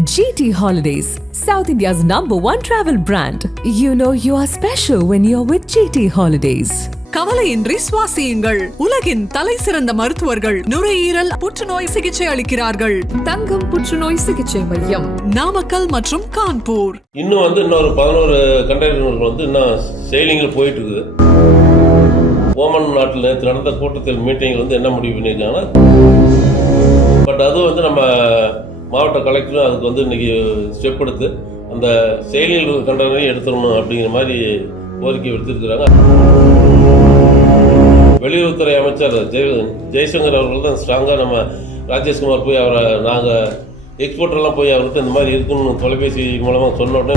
GT Holidays, South India's #1 travel brand. You know you are special when you're with GT Holidays. கவலையின்றி சுவாசியுங்கள். உலகின் தலை சிறந்த மருத்துவர்கள் நுரையீரல் புற்றுநோய் சிகிச்சை அளிக்கிறார்கள். தங்கம் புற்றுநோய் சிகிச்சை மையம், நாமக்கல் மற்றும் கான்பூர். இன்னும் இன்னொரு 11 கண்டெய்னர்கள் இன்னும் செயலிங்கில் போயிட்டு இருக்குது. ஓமன் நாட்டில் நேற்று நடந்த கூட்டத்தில் மீட்டிங்கில் என்ன முடிவு பண்ணியிருக்காங்கன்னா, பட் அது நம்ம மாவட்ட கலெக்டரும் அதுக்கு இன்னைக்கு ஸ்டெப் எடுத்து அந்த செயலியில் இருக்கிற கண்டெய்னரையும் எடுத்துடணும் அப்படிங்கிற மாதிரி கோரிக்கை விடுத்திருக்கிறாங்க. வெளியுறவுத்துறை அமைச்சர் ஜெய்சங்கர் அவர்கள் தான் ஸ்ட்ராங்காக நம்ம ராஜேஷ்குமார் போய் அவரை நாங்கள் எக்ஸ்போர்ட்டர்லாம் போய் அவர்கிட்ட இந்த மாதிரி இருக்குன்னு தொலைபேசி மூலமாக சொன்ன உடனே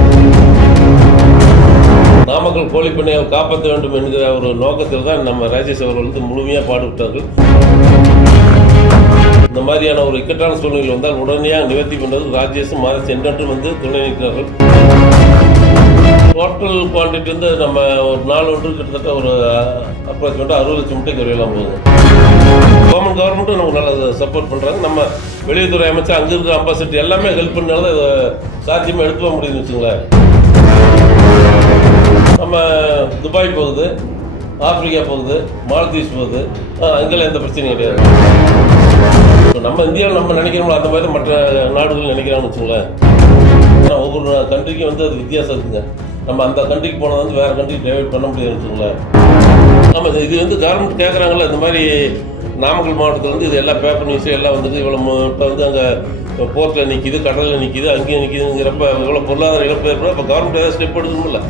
நாமக்கல் கோழிப்பண்ணையால் காப்பாற்ற வேண்டும் என்கிற ஒரு நோக்கத்தில் தான் நம்ம ராஜேஷ் அவர்கள் முழுமையாக பாடுவிட்டார்கள். இந்த மாதிரியான ஒரு இக்கட்டான சூழ்நிலை வந்தால் உடனடியாக நிவர்த்தி பண்ணுறது ராஜேஷும் மாரஸ் என்றும் துணை நிற்கிறார்கள். டோட்டல் குவான்டிட்டி நம்ம ஒரு நாள் ஒன்று கிட்டத்தட்ட ஒரு அப்ராக்சிமேட்டாக 60 லட்சம் முட்டைக்கு வரையலாம் போகுது. கவர்மெண்ட்டும் நமக்கு நல்லா சப்போர்ட் பண்ணுறாங்க. நம்ம வெளியுறவுத்துறை அமைச்சர் அங்கே இருக்கிற அம்பாசிடர் எல்லாமே ஹெல்ப் பண்ணாலும் இதை சாத்தியமாக எடுத்து போக முடியுதுன்னு வச்சுங்களேன். நம்ம துபாய் போகுது, ஆப்பிரிக்கா போகுது, மாலத்தீவ்ஸ் போகுது, அங்கெல்லாம் எந்த பிரச்சனையும் கிடையாது. நம்ம இந்தியாவில் நம்ம நினைக்கிறோம்ல அந்த மாதிரி மற்ற நாடுகள் நினைக்கிறாங்கன்னு வச்சுங்களேன். ஒவ்வொரு கண்ட்ரிக்கும் அது வித்தியாசம் இருக்குங்க. நம்ம அந்த கண்ட்ரிக்கு போனால் வேறு கண்ட்ரிக்கு டைவர்ட் பண்ண முடியாதுன்னு வச்சுங்களேன். நம்ம இது கவர்மெண்ட் கேட்குறாங்கல்ல, இந்த மாதிரி நாமக்கல் மாவட்டத்தில் இது எல்லா பேப்பர் நியூஸும் எல்லாம் இவ்வளோ இப்போ அங்கே போர்ட்டில் நிற்கிது, கடலில் நிற்கிது, அங்கேயும் நிற்கிதுங்கிறப்ப இவ்வளோ பொருளாதார இழப்பு ஏற்படும். இப்போ கவர்மெண்ட் ஏதாவது ஸ்டெப் எடுக்கணும்ல.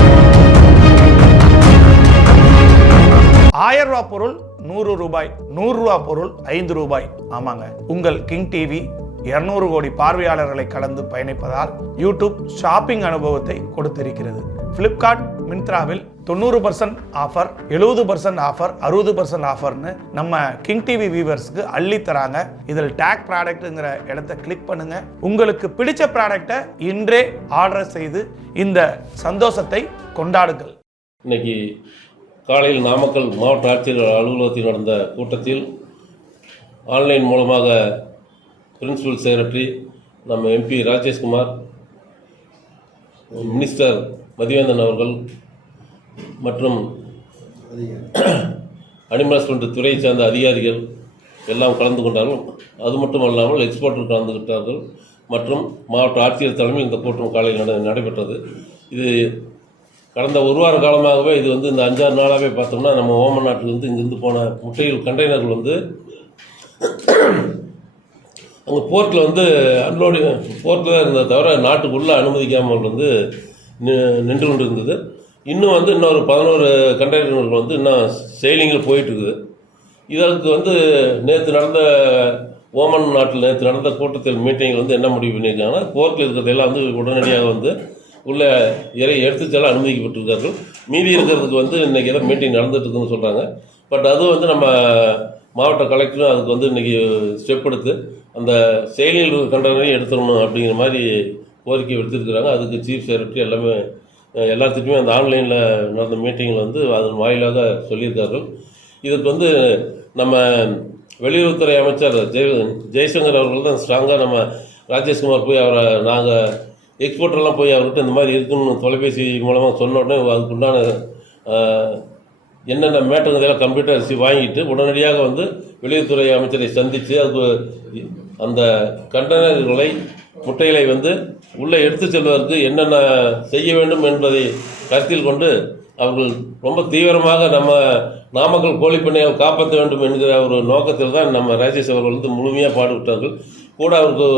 1000 ரூபா பொருள் 100 ரூபாய், 100 ரூபா பொருள் 5 ரூபாய். ஆமாங்க, உங்கள் கிங் டிவி 200 கோடி பார்வையாளர்களை கடந்து பயணிப்பதால் யூடியூப் ஷாப்பிங் அனுபவத்தை கொடுத்திருக்கிறது. பிளிப்கார்ட், மிந்த்ராவில் 90% ஆஃபர், 70% ஆஃபர், 60% ஆஃபர்னு நம்ம கிங் டிவி வியூவர்ஸ்க்கு அள்ளி தராங்க. இதில் டேக் ப்ராடக்ட்ங்கிற இடத்தை கிளிக் பண்ணுங்க. உங்களுக்கு பிடிச்ச ப்ராடக்டை இன்றே ஆர்டர் செய்து இந்த சந்தோஷத்தை கொண்டாடுங்கள். இன்னைக்கு காலையில் நாமக்கல் மாவட்ட ஆட்சியர் அலுவலகத்தில் நடந்த கூட்டத்தில் ஆன்லைன் மூலமாக பிரின்சிபல் செக்ரட்டரி நம்ம எம்பி ராஜேஷ்குமார், மினிஸ்டர் மதிவேந்தன் அவர்கள் மற்றும் அனிமல் ஹஸ்பண்டரி துறையை சார்ந்த அதிகாரிகள் எல்லாம் கலந்து கொண்டார்கள். அது மட்டும் அல்லாமல் எக்ஸ்போர்ட்டர் கலந்துகிட்டார்கள் மற்றும் மாவட்ட ஆட்சியர் தலைமையில் இந்த கூட்டம் காலையில் நடைபெற்றது. இது கடந்த ஒரு வார காலமாகவே இது இந்த 5-6 நாளாகவே பார்த்தோம்னா நம்ம ஓமன் நாட்டிலிருந்து இங்கிருந்து போன முட்டைகள் கண்டெய்னர்கள் அங்கே போர்ட்டில் அன்லோடிங் போர்ட்டில் இருந்ததை தவிர நாட்டுக்குள்ளே அனுமதிக்காமல் நின்று கொண்டு இருந்தது. இன்னும் இன்னொரு 11 கண்டெய்னர்கள் இன்னும் செயலிங்கில் போயிட்டுருக்குது. இதற்கு நேற்று நடந்த ஓமன் நாட்டில் நேற்று நடந்த கூட்டத்தில் மீட்டிங்கில் என்ன முடிவு பண்ணியிருக்காங்கன்னா, போர்ட்டில் இருக்கிறதெல்லாம் உடனடியாக உள்ள எடுத்துச்செல்லாம் அனுமதிக்கப்பட்டிருக்கார்கள். மீதி இருக்கிறதுக்கு இன்றைக்கி ஏதோ மீட்டிங் நடந்துட்டு இருக்குன்னு சொல்கிறாங்க. பட் அது நம்ம மாவட்ட கலெக்டரும் அதுக்கு இன்றைக்கி ஸ்டெப் எடுத்து அந்த செயலியில் இருக்கிற கண்டெய்னரையும் எடுத்துடணும் அப்படிங்கிற மாதிரி கோரிக்கை விடுத்திருக்கிறாங்க. அதுக்கு சீஃப் செக்ரட்டரி எல்லாத்துக்குமே அந்த ஆன்லைனில் நடந்த மீட்டிங்கில் அதன் வாயிலாக சொல்லியிருக்கார்கள். இதுக்கு நம்ம வெளியுறவுத்துறை அமைச்சர் ஜெய்சங்கர் அவர்கள் தான் ஸ்ட்ராங்காக நம்ம ராஜேஷ்குமார் போய் அவரை நாங்கள் எக்ஸ்போர்ட்டர்லாம் போய் அவர்கிட்ட இந்த மாதிரி இருக்குன்னு தொலைபேசி மூலமாக சொன்ன உடனே அதுக்குண்டான என்னென்ன மேட்டருங்கிறதெல்லாம் கம்ப்யூட்டர் அரிசி வாங்கிட்டு உடனடியாக வெளியுறவுத்துறை அமைச்சரை சந்தித்து அதுக்கு அந்த கண்டெய்னர்களை முட்டைகளை உள்ளே எடுத்து செல்வதற்கு என்னென்ன செய்ய வேண்டும் என்பதை கருத்தில் கொண்டு அவர்கள் ரொம்ப தீவிரமாக நம்ம நாமக்கல் கோழிப்பண்ணையால் காப்பாற்ற வேண்டும் என்கிற ஒரு நோக்கத்தில் தான் நம்ம ராஜேஷ் அவர்கள் முழுமையாக பாடுவிட்டார்கள். கூட அவருக்கு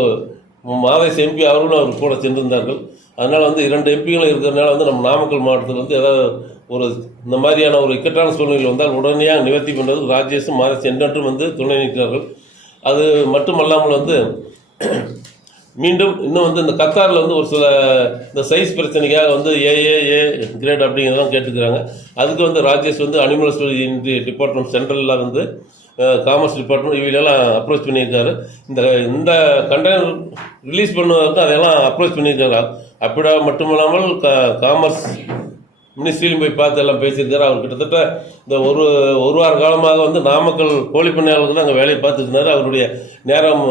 மாதேஷ் எம்பி அவர்களும் அவர் கூட சென்றிருந்தார்கள். அதனால் 2 எம்பிகளும் இருக்கிறதுனால நம்ம நாமக்கல் மாவட்டத்தில் ஏதாவது ஒரு இந்த மாதிரியான ஒரு இக்கட்டான சூழ்நிலை வந்தால் உடனடியாக நிவர்த்தி பண்ணுறது ராஜேஷும் மாதேஷ் என்றும் துணை நிற்கிறார்கள். அது மட்டுமல்லாமல் மீண்டும் இன்னும் இந்த கத்தாரில் ஒரு சில இந்த சைஸ் பிரச்சனைக்காக ஏஏஏ கிரேட் அப்படிங்கிறதெல்லாம் கேட்டுக்கிறாங்க. அதுக்கு ராஜேஷ் அனிமல் ஹஸ்பண்டரி டிபார்ட்மெண்ட் சென்ட்ரலில் காமர்ஸ் டிபார்ட்மெண்ட் இவையெல்லாம் அப்ரோச் பண்ணியிருக்காரு. இந்த கண்டெய்னர் ரிலீஸ் பண்ணுவதற்கு அதையெல்லாம் அப்ரோச் பண்ணியிருக்காரு. அப்படியா மட்டுமில்லாமல் காமர்ஸ் மினிஸ்ட்ரியிலும் போய் பார்த்து எல்லாம் பேசியிருக்காரு. அவர் கிட்டத்தட்ட இந்த ஒரு வார காலமாக வந்து நாமக்கல் கோழிப்பண்ணையாளர்கள் அங்கே வேலையை பார்த்துட்டு இருந்தார். அவருடைய நேரம்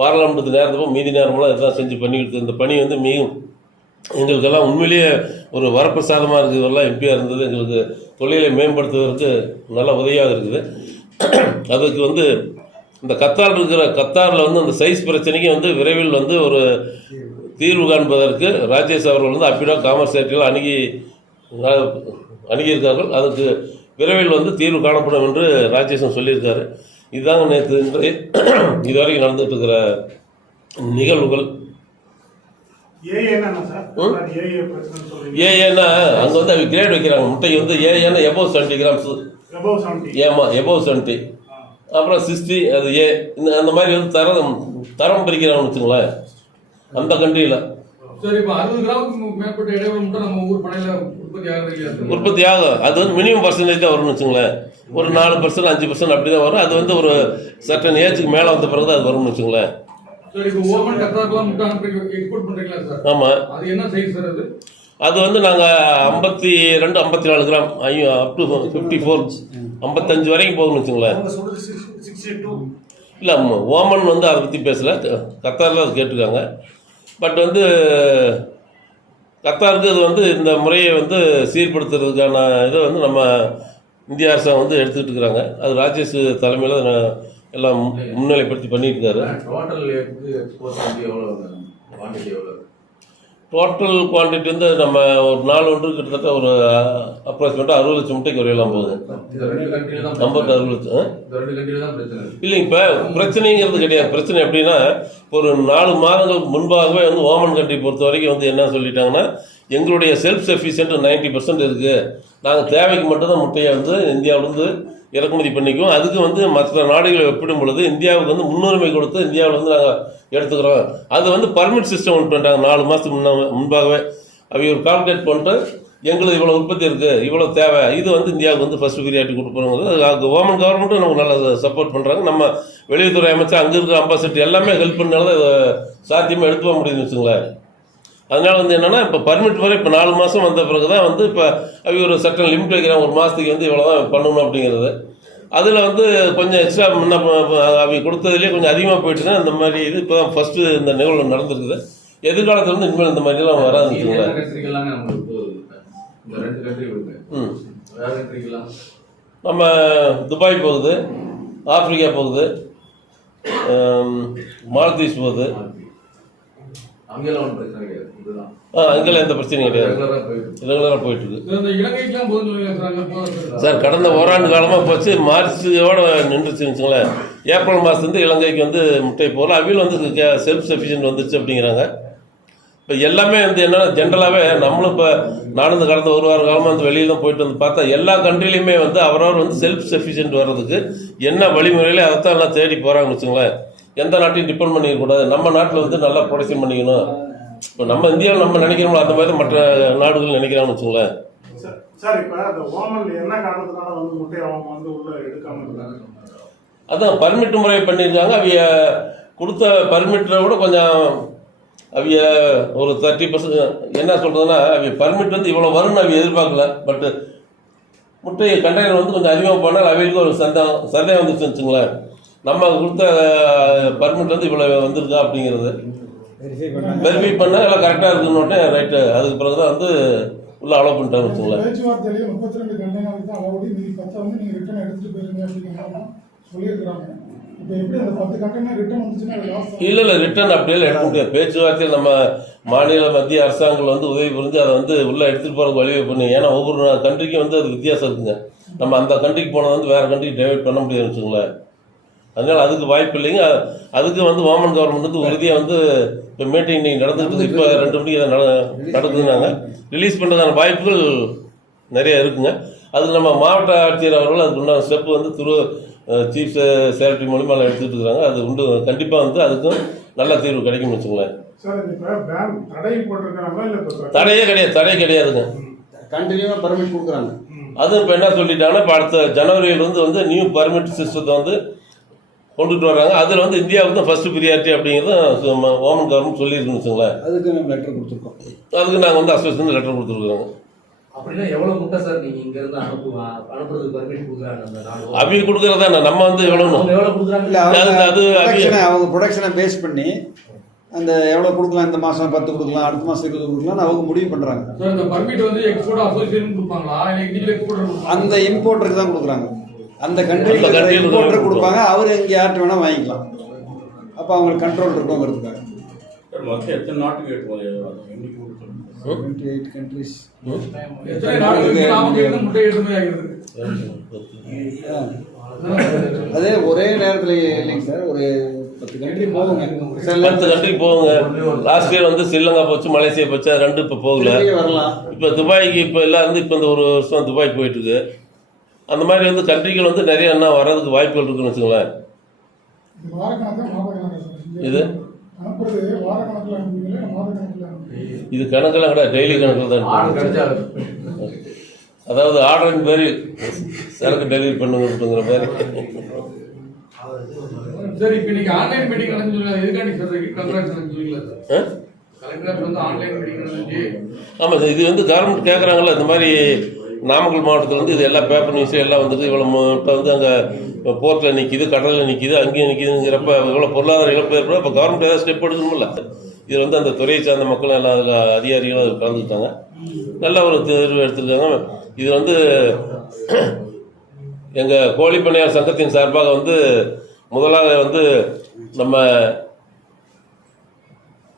பாராளுமன்றத்து நேரத்துக்கும் மீதி நேரமெல்லாம் இதெல்லாம் செஞ்சு பண்ணிக்கிட்டு இந்த பணி வந்து மிகவும் எங்களுக்கெல்லாம் உண்மையிலேயே ஒரு வரப்பிரசாதமாக இருக்குது. இதெல்லாம் எம்பியாக இருந்தது எங்களுக்கு தொழிலை மேம்படுத்துவதற்கு நல்ல உதவியாக இருக்குது. அதுக்கு வந்து இந்த கத்தாரில் வந்து அந்த சைஸ் பிரச்சனைக்கு வந்து விரைவில் வந்து ஒரு தீர்வு காண்பதற்கு ராஜேஷ் அவர்கள் வந்து அப்பிடோ காமர்ஸ் சேட்டில் அணுகியிருக்கார்கள். அதுக்கு விரைவில் வந்து தீர்வு காணப்படும் என்று ராஜேஷன் சொல்லியிருக்காரு. இதுதாங்க நேற்று இதுவரைக்கும் நடந்துட்டு இருக்கிற நிகழ்வுகள். ஏஏன்னா அங்கே வந்து அவங்க கிரேட் வைக்கிறாங்க. முட்டைக்கு வந்து ஏஏன்னா எபோவ் 70 கிராம்ஸ், எபோவ் 70, அப்புறம் 60 அது ஏ. அந்த மாதிரி வந்து தரம் பிரிக்கிறாங்கன்னு வச்சுங்களேன் அந்த கண்ட்ரியில். உற்பத்தி ஆகும். அது வந்து மினிமம் பர்சன்டேஜ் தான் வரும்னு வச்சுங்களேன். ஒரு 4%, 5% அப்படி தான் வரும். அது வந்து ஒரு சர்டன் ஏஜுக்கு மேலே வந்த பிறகு தான் அது வரும்னு வச்சுங்களேன். ஆமாம், அது வந்து நாங்கள் 52, 54 கிராம் அப் டு 54, 55 வரைக்கும் போகணும்னு வச்சுங்களேன். இல்லை, ஓமன் வந்து அதை பற்றி பேசலை, கத்தாரில் அது கேட்டிருக்காங்க. பட் வந்து கத்தாருக்கு அது வந்து இந்த முறையை வந்து சீர்படுத்துறதுக்கான இதை வந்து நம்ம இந்திய அரசாங்கம் வந்து எடுத்துக்கிட்டு இருக்கிறாங்க. அது ராஜேஷ் தலைமையில் எல்லாம் முன்னிலைப்படுத்தி பண்ணிட்டு இருக்காரு. டோட்டல் குவான்டிட்டி வந்து நம்ம ஒரு நாள் ஒன்று கிட்டத்தட்ட ஒரு அப்ராக்சிமேட்டாக 60 லட்சம் முட்டைக்கு வரையலாம் போகுது. நம்பர் 60 லட்சம் இல்லை. இப்போ பிரச்சனைங்கிறது கிடையாது. பிரச்சனை எப்படின்னா, ஒரு 4 மாதங்களுக்கு முன்பாகவே வந்து ஓமன் கண்ட்ரி பொறுத்த வரைக்கும் வந்து என்ன சொல்லிட்டாங்கன்னா, எங்களுடைய செல்ஃப் சஃபிஷியன்ட் 90% இருக்குது. நாங்கள் தேவைக்கு மட்டும்தான் முட்டையை வந்து இந்தியாவிலேருந்து இறக்குமதி பண்ணிக்குவோம். அதுக்கு வந்து மற்ற நாடுகளை ஒப்பிடும் பொழுது இந்தியாவுக்கு வந்து முன்னுரிமை கொடுத்து இந்தியாவில் வந்து நாங்கள் எடுத்துக்கிறோம். அது வந்து பர்மிட் சிஸ்டம் ஒன்று பண்ணிட்டாங்க 4 மாதத்துக்கு முன்பாகவே. அவங்க ஒரு கால்குலேட் பண்ணிட்டு எங்களுக்கு இவ்வளோ உற்பத்தி இருக்குது, இவ்வளோ தேவை, இது வந்து இந்தியாவுக்கு வந்து ஃபஸ்ட்டு ப்ரியாரிட்டி கொடுப்போங்கிறது. ஓமன் கவர்மெண்ட்டும் நமக்கு நல்லா சப்போர்ட் பண்ணுறாங்க. நம்ம வெளியுறவுத்துறை அமைச்சர், அங்கே இருக்கிற அம்பாசிடர் எல்லாமே ஹெல்ப் பண்ணாலும் இதை சாத்தியமாக எடுத்து போக முடியுதுன்னு வச்சுங்களேன். அதனால் வந்து என்னென்னா, இப்போ பர்மிட் வரை இப்போ 4 மாதம் வந்த பிறகு தான் வந்து இப்போ அவங்க ஒரு சட்டம் லிமிட் வைக்கிறாங்க. ஒரு மாதத்துக்கு வந்து இவ்வளோ தான் பண்ணணும் அப்படிங்கிறது. அதில் வந்து கொஞ்சம் எக்ஸ்ட்ரா முன்ன அவங்க கொடுத்ததுலேயே கொஞ்சம் அதிகமாக போயிட்டுனா இந்த மாதிரி இது இப்போ தான் ஃபஸ்ட்டு இந்த நிகழ்வு நடந்துருக்குது. எதிர்காலத்தில் வந்து இனிமேல் இந்த மாதிரிலாம் வராதுங்களா. நம்ம துபாய் போகுது, ஆப்பிரிக்கா போகுது, மால்தீவ்ஸ் போகுது. அங்கெல்லாம் எந்த பிரச்சனையும் கிடையாது, ரெகுலராக போயிட்டு இருக்கு சார். கடந்த ஓராண்டு காலமாக போச்சு. மார்ச்சோட நின்றுச்சுன்னு வச்சுங்களேன். ஏப்ரல் மாதத்துலேருந்து இலங்கைக்கு வந்து முட்டை போகல. அவையில் வந்து செல்ஃப் சஃபிஷியன்ட் வந்துச்சு அப்படிங்கிறாங்க. இப்போ எல்லாமே வந்து என்னென்னா, ஜென்ரலாகவே நம்மளும் இப்போ நானும் இந்த கடந்த ஒரு வார காலமாக வந்து வெளியில் தான் போயிட்டு வந்து பார்த்தா எல்லா கண்ட்ரிலையுமே வந்து அவரவர் வந்து செல்ஃப் சஃபிஷியன்ட் வர்றதுக்கு என்ன வழிமுறையிலே அதைத்தான் எல்லாம் தேடி போகிறாங்கன்னு வச்சுங்களேன். எந்த நாட்டையும் டிபெண்ட் பண்ணிக்கக்கூடாது. நம்ம நாட்டில் வந்து நல்லா ப்ரொடக்ஷன் பண்ணிக்கணும். இப்போ நம்ம இந்தியாவில் நம்ம நினைக்கிறோம் அந்த மாதிரி மற்ற நாடுகள் நினைக்கிறாங்கன்னு வச்சுங்களேன். அதான் பர்மிட் முறை பண்ணியிருக்காங்க. அவங்க கொடுத்த பர்மிட்டை விட கொஞ்சம் அவங்க ஒரு 30% என்ன சொல்கிறதுன்னா, அவங்க பர்மிட் வந்து இவ்வளோ வரும்னு அவங்க எதிர்பார்க்கல. பட்டு முட்டை கண்டெய்னர் வந்து கொஞ்சம் அதிகமாக போனால் அவங்களுக்கு ஒரு சந்தேகம் வந்துச்சுன்னு வச்சுங்களேன். நம்ம கொடுத்த பர்மிட் வந்து இவ்வளோ வந்திருக்கா அப்படிங்கிறது வெரிஃபை பண்ணால் எல்லாம் கரெக்டாக இருக்குன்னு ரைட்டு. அதுக்கு பிறகு தான் வந்து உள்ள அலோவ் பண்ணிட்டாங்க வச்சுங்களேன். இல்லை ரிட்டர்ன் அப்படியெல்லாம் எடுக்க முடியாது. பேச்சுவார்த்தையில் நம்ம மாநில மத்திய அரசாங்கங்கள் வந்து உதவி புரிஞ்சு அதை வந்து உள்ளே எடுத்துகிட்டு போகிறதுக்கு வழிவகை பண்ணி. ஏன்னா ஒவ்வொரு கண்ட்ரிக்கும் வந்து அது வித்தியாசம் இருக்குங்க. நம்ம அந்த கண்ட்ரிக்கு போனது வந்து வேறு கண்ட்ரிக்கு டைவர்ட் பண்ண முடியாதுன்னு வச்சுங்களேன். அதனால் அதுக்கு வாய்ப்பு இல்லைங்க. அதுக்கு வந்து ஓமன் கவர்மெண்ட் வந்து உறுதியாக வந்து இப்போ மீட்டிங் இன்னைக்கு நடந்துகிட்டு இப்போ 2 மணிக்கு அதை நடக்குதுன்னாங்க. ரிலீஸ் பண்ணுறதான வாய்ப்புகள் நிறைய இருக்குங்க. அதுக்கு நம்ம மாவட்ட ஆட்சியர் அவர்கள் அதுக்கு உண்டான ஸ்டெப்பு வந்து சீஃப் செக்ரட்டரி மூலிமா எடுத்துகிட்டு இருக்கிறாங்க. அது உண்டு, கண்டிப்பாக வந்து அதுக்கும் நல்ல தீர்வு கிடைக்கும்னு வச்சுங்களேன். தடையே கிடையாதுங்க. அது இப்போ என்ன சொல்லிட்டாங்கன்னா, இப்போ அடுத்த ஜனவரியிலிருந்து வந்து நியூ பர்மிட் சிஸ்டத்தை வந்து கொண்டுட்டு வர்றாங்க. அதில் வந்து இந்தியாவுக்கு தான் ஃபர்ஸ்ட் ப்ரியாரிட்டி அப்படிங்கிறது ஓமன் கவர்மெண்ட் சொல்லியிருக்குன்னு வச்சுங்களேன். அதுக்கு நாங்கள் வந்து அசோசியேஷன் லெட்டர் கொடுத்துருக்குறோங்க. அப்படின்னா எவ்வளவு முட்டை சார் நீங்க இங்க இருந்து அனுப்புறதுக்கு பர்மிட் கொடுக்குறாங்க? அவங்க கொடுக்கறதா நம்ம வந்து எவ்வளவு அவங்க ப்ரொடக்ஷனை பேஸ் பண்ணி அந்த எவ்வளோ கொடுக்கலாம், இந்த மாதம் 10 கொடுக்கலாம், அடுத்த மாதம் 20 கொடுக்கலாம் அவங்க முடிவு பண்ணுறாங்க. அந்த இம்போர்ட்டருக்கு தான் கொடுக்குறாங்க, அந்த கண்ட்ரிக்கு இம்போர்ட்டர் கொடுப்பாங்க, அவர் இங்கே யார்கிட்ட வேணால் வாங்கிக்கலாம். அப்போ அவங்களுக்கு கண்ட்ரோல் இருக்குங்கிறதுக்காக. எத்தனை நாட்டுக்கு 28 countries. அதே ஒரே நேரத்தில் இல்லைங்க சார், ஒரு 10 கண்ட்ரி போகுங்க. 10 கண்ட்ரி போகுங்க. லாஸ்ட் இயர் வந்து ஸ்ரீலங்கா போச்சு, மலேசியா போச்சு, 2 இப்போ போகல. வரலாம். இப்போ துபாய்க்கு இப்போ எல்லாம் இருந்து இப்போ இந்த ஒரு வருஷம் துபாய் போயிட்டு இருக்கு. அந்த மாதிரி வந்து கண்ட்ரிகள் வந்து நிறைய என்ன வர்றதுக்கு வாய்ப்புகள் இருக்குன்னு வச்சுங்களேன். இது இது கணக்கெல்லாம் கிடையாது, டெய்லி கணக்கில் தான். அதாவது ஆர்டரின் பேரில் சரக்கு டெலிவரி பண்ணுங்கிற மாதிரி. சரி, இப்போ இன்னைக்கு ஆன்லைன் மீட்டிங் நடந்துச்சு, எதுக்காண்டி சொல்றீங்க? கலெக்டர் சொல்றீங்களா சார்? கலெக்டர் வந்து ஆன்லைன் மீட்டிங் நடந்துச்சு. ஆமாம் சார், இது வந்து கவர்மெண்ட் கேட்குறாங்களா இந்த மாதிரி. நாமக்கல் மாவட்டத்தில் வந்து இது எல்லா பேப்பர் நியூஸும் எல்லாம் வந்துட்டு இவ்வளோ இப்போ வந்து அங்கே போர்ட்டில் நிற்கிது, கடலில் நிற்கிது, அங்கேயும் நிற்கிதுங்கிறப்ப இவ்வளோ பொருளாதார இழப்பு ஏற்படும். இப்போ கவர்மெண்ட் ஏதாவது ஸ்டெப் எடுக்கணுமில்ல. இதில் வந்து அந்த துறையை சார்ந்த மக்களும் எல்லாம் அதில் அதிகாரிகளும் அதில் கலந்துக்கிட்டாங்க. நல்ல ஒரு தேர்வு எடுத்திருக்காங்க. இது வந்து எங்கள் கோழிப்பண்ணையார் சங்கத்தின் சார்பாக வந்து முதலாக வந்து நம்ம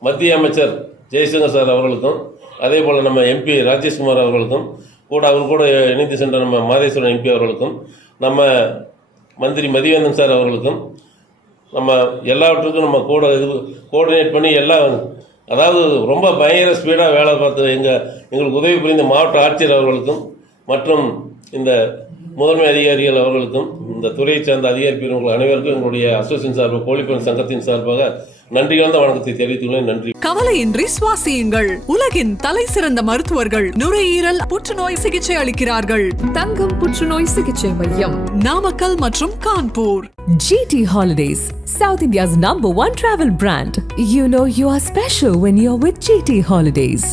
மத்திய அமைச்சர் ஜெய்சங்கர் சார் அவர்களுக்கும், அதே போல் நம்ம எம்பி ராஜேஷ்குமார் அவர்களுக்கும், கூட அவர் கூட இணைந்து சென்ற நம்ம மாதேஸ்வரன் எம்பி அவர்களுக்கும், நம்ம மந்திரி மதிவேந்தன் சார் அவர்களுக்கும், நம்ம எல்லாவற்றுக்கும் நம்ம கூட இது கோஆர்டினேட் பண்ணி எல்லாம், அதாவது ரொம்ப பயங்கர ஸ்பீடாக வேலை பார்த்து எங்களுக்கு உதவி புரிந்த மாவட்ட ஆட்சியர் அவர்களுக்கும் மற்றும் இந்த முதன்மை அதிகாரிகள் அவர்களுக்கும், இந்த துறையை சார்ந்த அதிகாரி பிரிவுகள் அனைவருக்கும் எங்களுடைய அசோசியேஷன் சார்பாக, கோழிப்பண்ணை சங்கத்தின் சார்பாக நன்றி கலந்த வணக்கத்தை தெரிவித்துள்ளேன். நன்றி. கவலையின்றி சுவாசியுங்கள். உலகின் தலை சிறந்த மருத்துவர்கள் நுரையீரல் புற்றுநோய் சிகிச்சை அளிக்கிறார்கள். தங்கம் புற்றுநோய் சிகிச்சை மையம், நாமக்கல் மற்றும் Kanpur. GT Holidays, South India's #1 travel brand. You know you are special when you're with GT Holidays.